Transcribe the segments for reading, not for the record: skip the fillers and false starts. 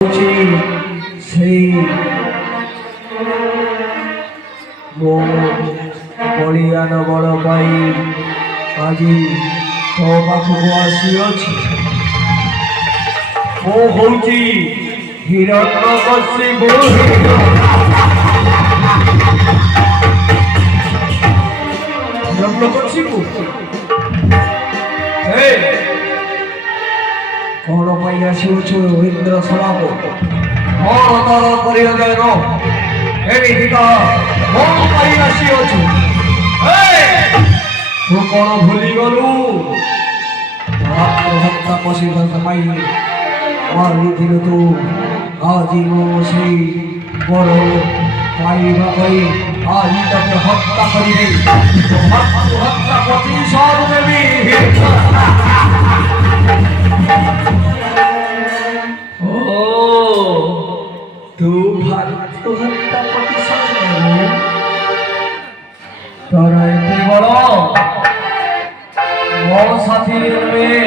সেই বলিয়ান বড় ভাই আজি তো পাখକୁ ଆସିଅଛି। ମୁଁ ହଉଛି ହିରଣ୍ୟକଶିପୁ। ହିରଣ୍ୟକଶିପୁ କଣ ପାଇଁ ଆସିଅଛୁ ଇନ୍ଦ୍ର ସଭାକୁ? କଣ ତୋର ପରିଚୟ? ଏମିତିକା କଣ ପାଇଁ ଆସିଅଛୁ? ତୁ କଣ ଭୁଲିଗଲୁ? ହତ୍ୟା ପଶିବା ପାଇଁ ମାରିଥିଲୁ ତୁ। ଆଜି ମୁଁ ସେଇ ବର ପାଇବା ପାଇଁ ଆଜି ତାকে ହତ୍ୟା କରିବି। ହତ୍ୟା ପ୍ରତିଶୋଧ ନେବି। तू भारत हत्या प्रतिशोध नेबू? तोर एते बड़ मो साथी नुहे।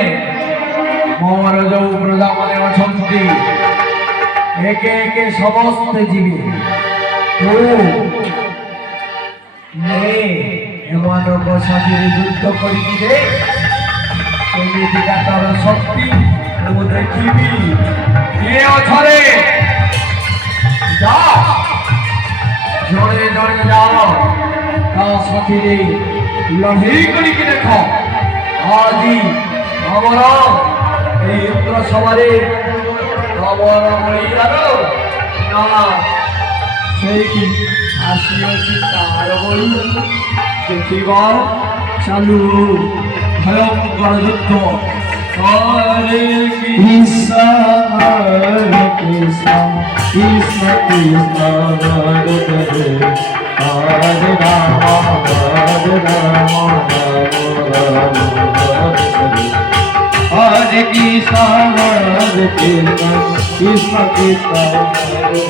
मोर जो प्रजा माने अछंती एके एके समस्त जीवी तू ने एमानक साथी युद्ध करिकी दे। एमितिका तोर शक्ति मु देखिबी। ये अछरे जा जड़े जड़े जाओ ता साथी लड़ई करिकी देख। आज हमर इंद्र सभारे खबर मिलार ना सेई आसियोछि तार बळी देखिबा। चालू भयंकर युद्ध। हरे कृष्ण हरे कृष्ण कृष्ण कृष्ण हरे हरे हरे राम हरे राम राम राम हरे कृष्ण हरे कृष्ण कृष्ण कृष्ण हरे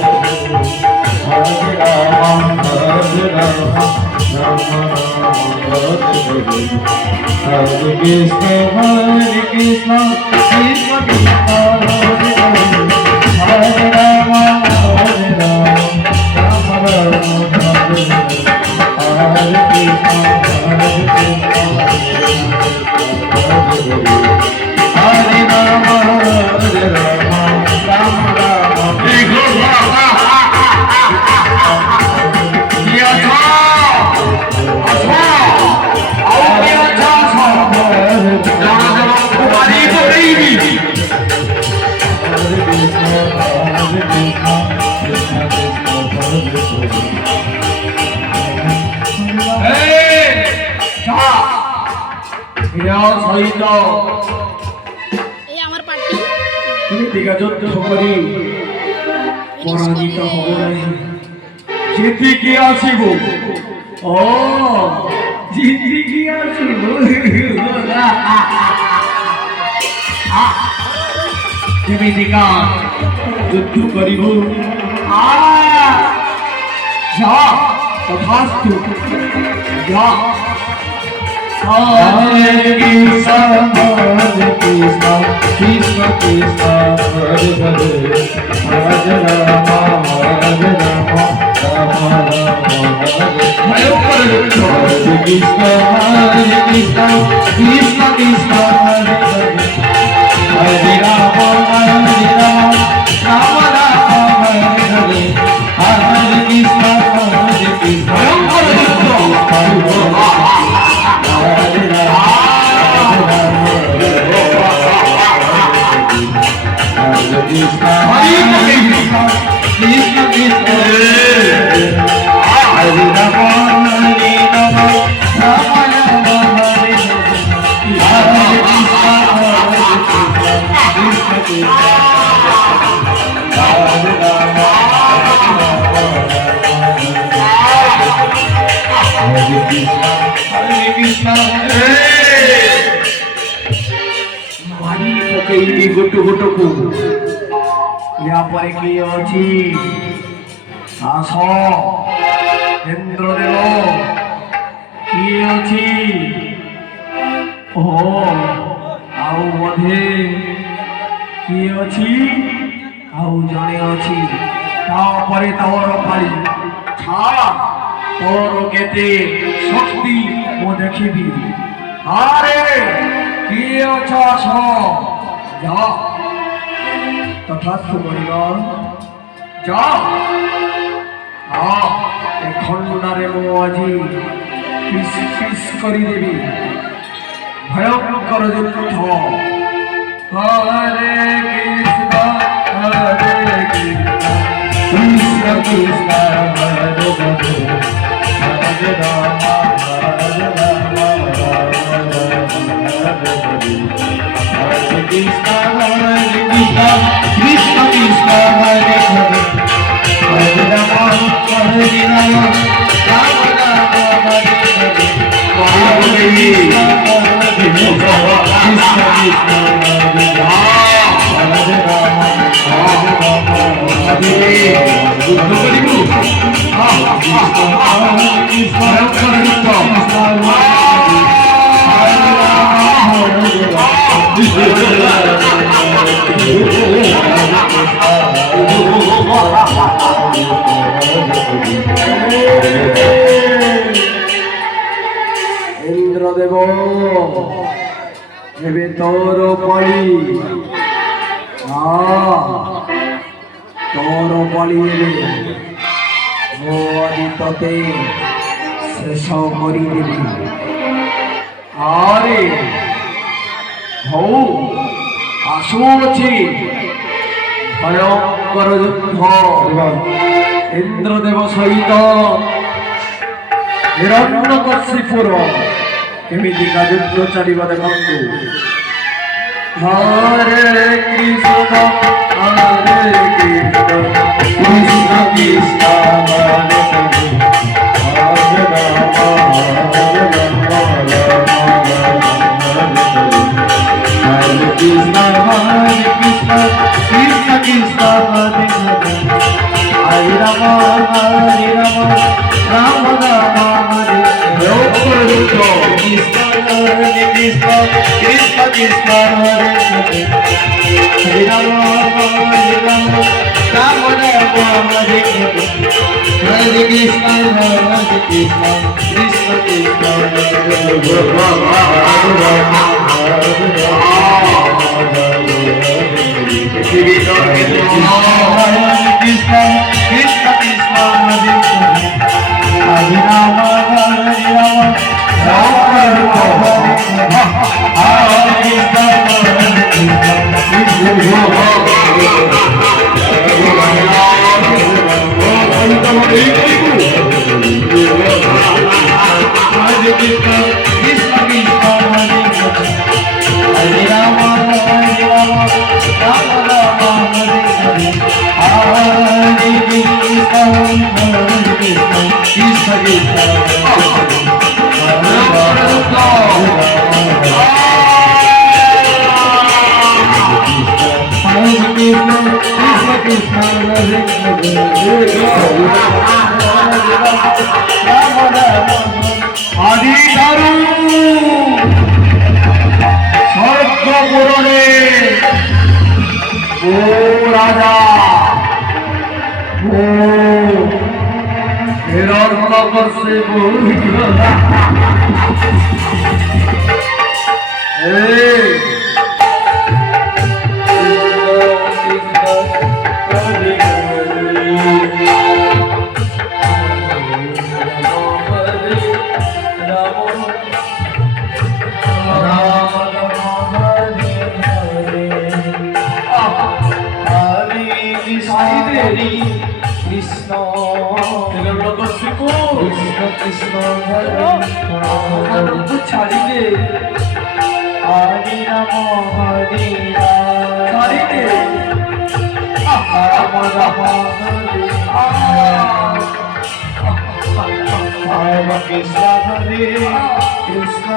हरे राम हरे राम राम राम हरे कृष्ण कृष्ण कृष्ण हरे राम हरे राम राम राम हरे कृष्ण हरे राम हरे राम राम राम। সহিত এই আমার পার্টি এদিকে যুদ্ধ করি পরাজিত হব নাই। জিতিকি আসিব। ও জিতিকি আসিব। এদিকা যুদ্ধ করিব। যা তথাস্তু যা। हरे कृष्ण हरे कृष्ण कृष्ण कृष्ण हरे हरे हरे राम हरे राम राम राम हरे हरे कृष्ण हरे कृष्ण कृष्ण कृष्ण हरे हरे हरे राम हरे राम राम राम हरे हरे हरे कृष्ण हरे कृष्ण मारी पकई गोटो गोटो को या पर की अछि आस इंद्रदेव की अछि। ओ आउ बधे की अछि आउ ଆଉ ଜଣେ ଅଛି ତାପରେ ତୋର ପାଳି ଛାଡ଼ ତୋର କେତେ ଶକ୍ତି ମୁଁ ଦେଖିବି ଆରେ କିଏ ଅଛ ଆସ ଯା ତଥାସ୍ତୁ ମଣିଗଣ ଯା ଏ ଖଣ୍ଡାରେ ମୁଁ ଆଜି ପିସ୍ ପିସ୍ କରିଦେବି ভয়ঙ্কর যুদ্ধ হরে কৃষ্ণ কৃষ্ণ কৃষ্ণ হরে হরে রাম হরে রাম হরে কৃষ্ণ কৃষ্ণ কৃষ্ণ হরে হরে হরে রাম হরে রাম রাম রাম হরে ইন্দ্রদেব এবে তোর পালি তোর পালি ও আদি তোতে শেষ করিদেবি আরে হৌ আসুছি ভয়ঙ্কর যুদ্ধ ইন্দ্রদেব সহিত হিরণ্যকশিপুর কেমিতিকা যুদ্ধ চালিবা দেখন্তু হরে কৃষ্ণ হরে কৃষ্ণ কৃষ্ণ কৃষ্ণ হরে হরে রাম হরে রাম হরে কৃষ্ণ কৃষ্ণ কৃষ্ণ হরে হরে রাম রাম রাম হরে কৃষ্ণ কৃষ্ণ কৃষ্ণ কৃষ্ণ হরে হরে রাম রাম রাম হরে হরে কৃষ্ণ কৃষ্ণ কৃষ্ণ কৃষ্ণ কৃষ্ণ কৃষ্ণ কৃষ্ণ হরে হরে রাম আদি দারু স্বর্গপুরণে ও রাজা ও হিরণ্যকশিপু কৃষ্ণ কৃষ্ণ ছাড়িবে হরি রাম হরি ছাড়িবে রাম রাম হরে কৃষ্ণ হরে কৃষ্ণ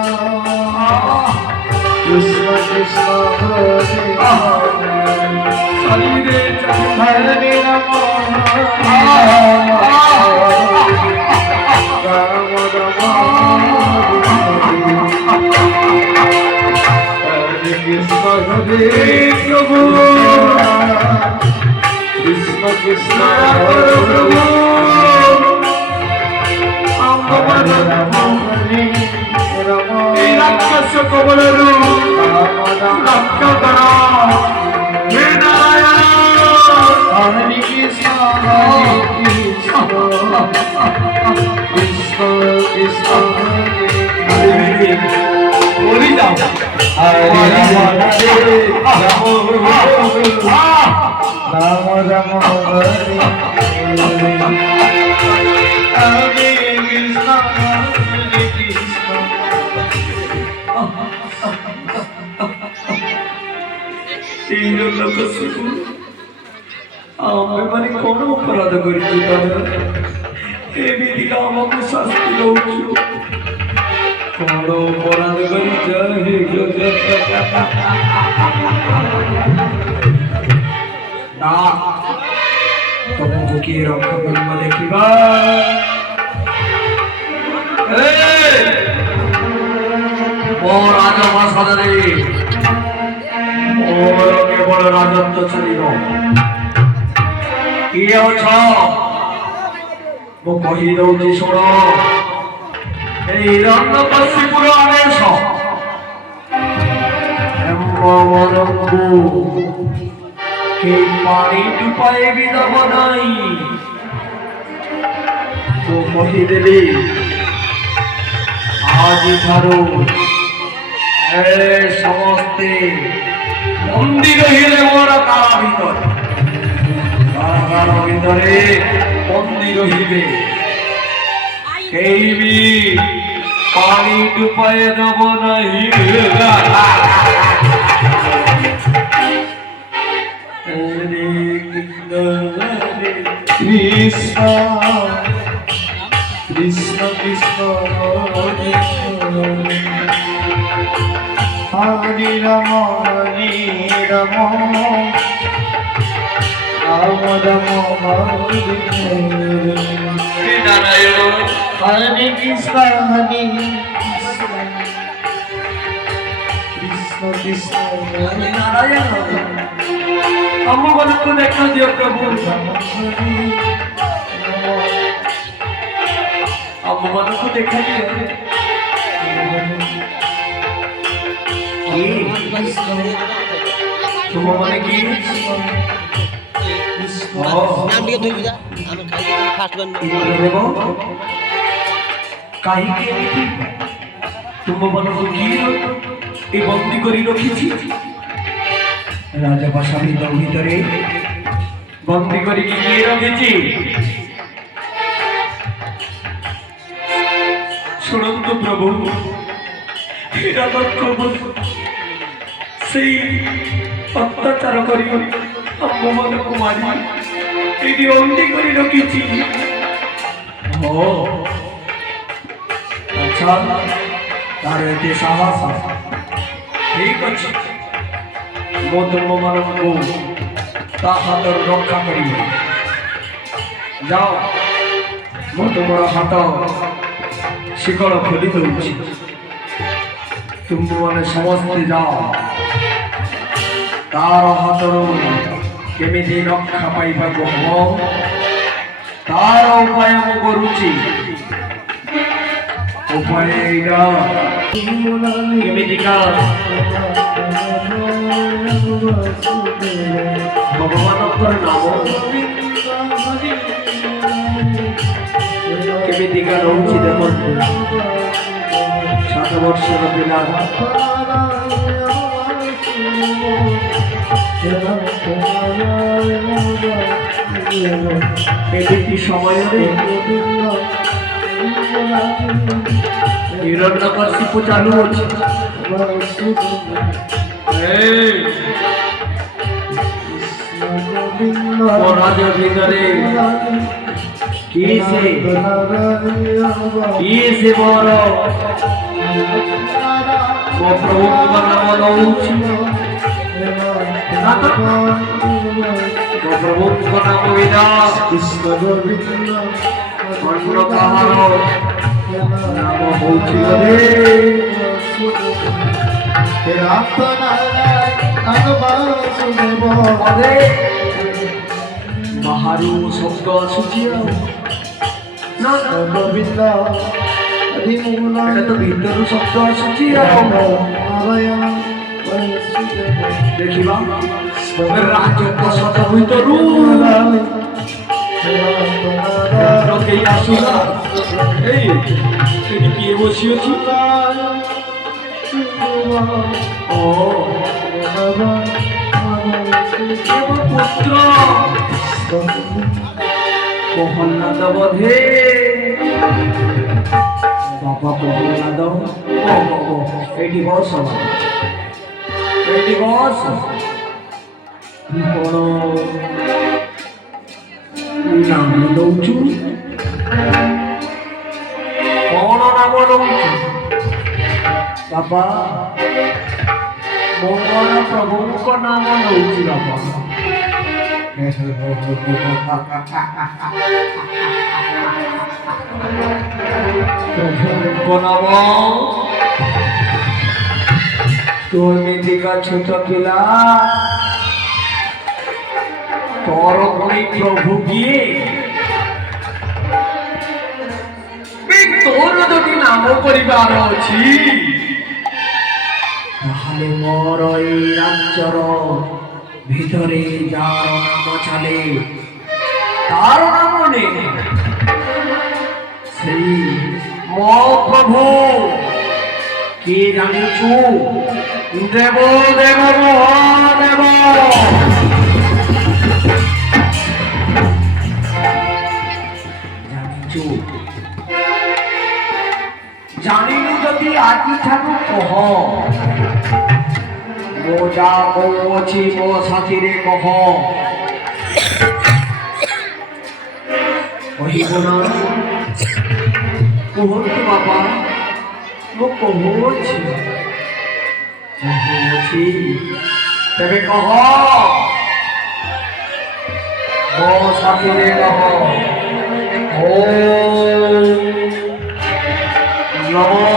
কৃষ্ণ কৃষ্ণ হরে ছাড়িবে হরে রাম কৃষ্ণ হরে প্রভু কৃষ্ণ এই রাক্ষস কবলেরু রক্ষা করা হে নারায়ণ হরে কৃষ্ণ হরে কৃষ্ণ কৃষ্ণ কৃষ্ণ বলি যাও হরে রাম হরে রাম রাম হরে হরে কৃষ্ণ হরে কৃষ্ণ এই লোক আমি মানে কোন অপরাধ করেছি তাহলে এদিকে আমাকে শাস্তি দৌড় কোন অপরাধ করেছে না তোমাকে কি রক্ষা করিব দেখিবা রাজমাসাদারে ওর কেবল রাজত্ব ছাড়িব কি অছ ମୁଁ କହିଦଉଛି ଶୁଣ ଏଇ ହିରଣ୍ୟକଶିପୁର ଆଦେଶ ହେମମାନଙ୍କୁ କେହି ପାଣି ଟୁପାଏ ବି ଦେବ ନାହିଁ ମୁଁ କହିଦେଲି ଆଜିଠାରୁ ଏ ସମସ୍ତେ ବନ୍ଦୀ ରହିଲେ ମୋର କାଳ ଭିତରେ କାରାଗାର ଭିତରେ বন্দী রহিবে কেই বি পানি ডুবাই দেব নাই কৃষ্ণ কৃষ্ণ কৃষ্ণ হরে রাম হরে রাম রাম রাম হরে নারায়ণ হরে কৃষ্ণ হরে কৃষ্ণ কৃষ্ণ হরে নারায়ণ ଆମମାନଙ୍କୁ ଦେଖାଦିଅ ପ୍ରଭୁ ଆମମାନଙ୍କୁ ଦେଖାଦିଅ ତୁମମାନେ କି নাম লিখে ধরবি যা আমি খাই ফার্স্ট বান କାହିଁକି ଏମିତି ତୁମମାନଙ୍କୁ କିଏ ଏ ବନ୍ଦୀ କରି ରଖିଛି ରାଜପ୍ରାସାଦ ଭିତରେ ବନ୍ଦୀ କରିକି କିଏ ରଖିଛି ଶୁଣନ୍ତୁ ପ୍ରଭୁ ସେଇ ଅତ୍ୟାଚାର କରି ଆମମାନଙ୍କୁ ମାରି ଏଇଠି ବନ୍ଦୀ କରି ରଖିଛି ଆଚ୍ଛା ତାର ଏତେ ସାହସ ଠିକ ଅଛି ମୁଁ ତୁମମାନଙ୍କୁ ତା ହାତରୁ ରକ୍ଷା କରିବି ଯାଅ ମୁଁ ତୁମର ହାତ ଶିକଳ ଖୋଲି ଦେଉଛି ତୁମମାନେ ସମସ୍ତେ ଯାଅ ତାର ହାତରୁ କେମିତି ରକ୍ଷା ପାଇବାକୁ ହବ ତାର ଉପାୟ ମୁଁ କରୁଛି ଉପାୟ ଏଇଟା କେମିତିକା ଭଗବାନଙ୍କର ନାମ କେମିତିକା ରହୁଛି ଦେଖନ୍ତୁ 7 ବର୍ଷର ପିଲା ଏମିତି ସମୟରେ ହିରଣ୍ୟକଶିପୁ ଚାଲୁଅଛି ରାଜ୍ୟ ଭିତରେ କିଏ ସେ ମୋର ମୋ ପ୍ରଭୁଙ୍କ ନାମ ନଉଛି ପ୍ରଭୁଙ୍କ ନାମ ବିନା ଅନ୍ୟ କାହାର ନାମ ହଉଛି ବାହାରୁ ଶବ୍ଦ ଆସୁଛି ଆଉ ନା ନା ଗୋବିନ୍ଦ ହରିମୂଳ ଏଟା ତ ଭିତରୁ ଶବ୍ଦ ଆସୁଛି ଆଉ ନାରାୟଣ ବାସୁଦେବ ଦେଖିବା ରାଜପ୍ରସାଦ ଭିତରୁ କେହି ଆସୁନା ଏଇ ଏଠି କିଏ ବସିଅଛି ଓ ଇଏ ମୋ ପୁତ୍ର ପ୍ରହଲ୍ଲାଦ ବୋଧେ ବାବା ପ୍ରହଲ୍ଲାଦ ଏଇଠି ବସ ଏଇଠି ବସ କଣ ନାମ ଦଉଛୁ କଣ ନାମ ଦଉଛୁ ବାବା ମଙ୍ଗଳ ପ୍ରଭୁଙ୍କ ନାମ ଦଉଛି ବାବା ପ୍ରଭୁଙ୍କ ନାମ ତୁ ଏମିତିକା ଛୋଟ ପିଲା ତୋର ପୁଣି ପ୍ରଭୁ କିଏ ତୋର ଯଦି ନାମ କରିବାର ଅଛି ତାହେଲେ ମୋର ଏଇ ରାଜ୍ୟର ଭିତରେ ଯାହାର ନାମ ଚାଲେ ତାର ନାମ ନେ ସେଇ ମୋ ପ୍ରଭୁ କିଏ ଜାଣିଛୁ ଦେବ ଦେବ ମହାଦେବ ଜାଣିଲୁ ଯଦି ଆଜିଠାରୁ କହ ମୋ ଯା ବୋଉ ଅଛି ମୋ ସାଥିରେ କହ କହିବ ନା କୁହନ୍ତୁ ବାବା ମୁଁ କହୁଅଛି ତେବେ କହ ମୋ ସାଥିରେ କହ ନମୋ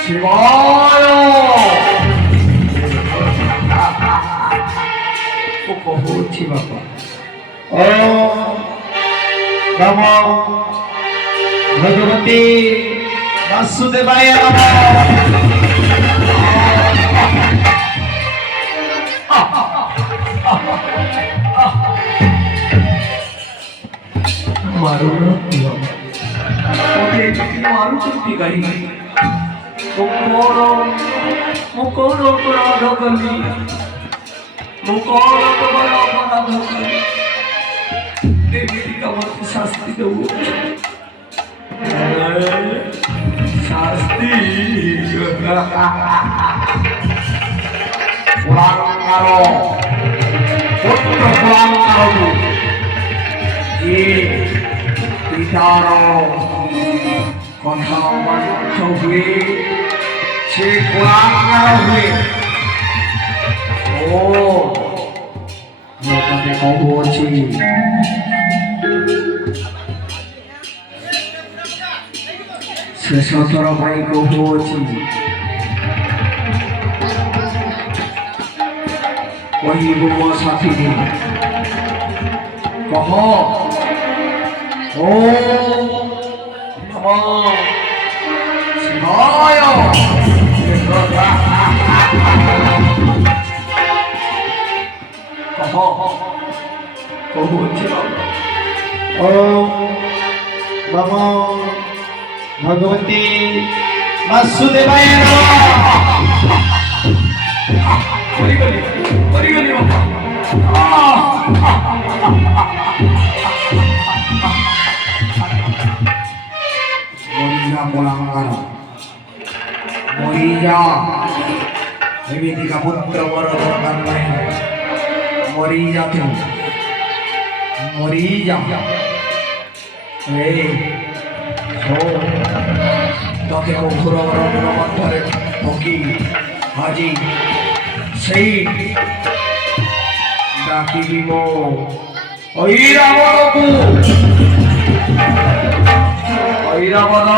ଶିବାୟ ମୁଁ କହୁଛି ବାବା ଓମ୍ ନମୋ ଭଗବତେ ବାସୁଦେବାୟ ମାରୁଛନ୍ତି କାହିଁକି ମୁଁ କଣ ଅପରାଧ କଲି ମୁଁ କଣ ତମର ଅପରାଧ କଲି ଏମିତିକା ମୋତେ ଶାସ୍ତି ଦେଉ ଶାସ୍ତି ପୁରାଣକାର ପୁତ୍ର ପୁରାଣକାର ଯିଏ ପିତାର କଥା ଅମାନ୍ୟ ହୁଏ ସେ ପୁରାଣକାର ହୁଏ ଓ ମୁଁ ତତେ କହୁଅଛି ଶେଷ ଥର ପାଇଁ କହୁଅଛି କହିବୁ ମୋ ସାଥିରେ କହ ଓମ୍ ନମଃ ଶିବାୟ କହ କହୁଅଛି ଓମ୍ ନମୋ ଭଗବତେ ବାସୁଦେବାୟ କରିଗଲି ବାପା ମରିଯା ପଳାଙ୍ଗାର ମରିଯା ଏମିତିକା ପୁତ୍ର ମୋର ଦରକାର ନାହିଁ ମରିଯା ତୁ ମରିଯା ତତେ ଘୋର ରଙ୍ଗ ମଧ୍ୟରେ ଠକି ଆଜି ସେଇ ଡାକିବି ମୋ ଐରାବତକୁ ଐରାବତ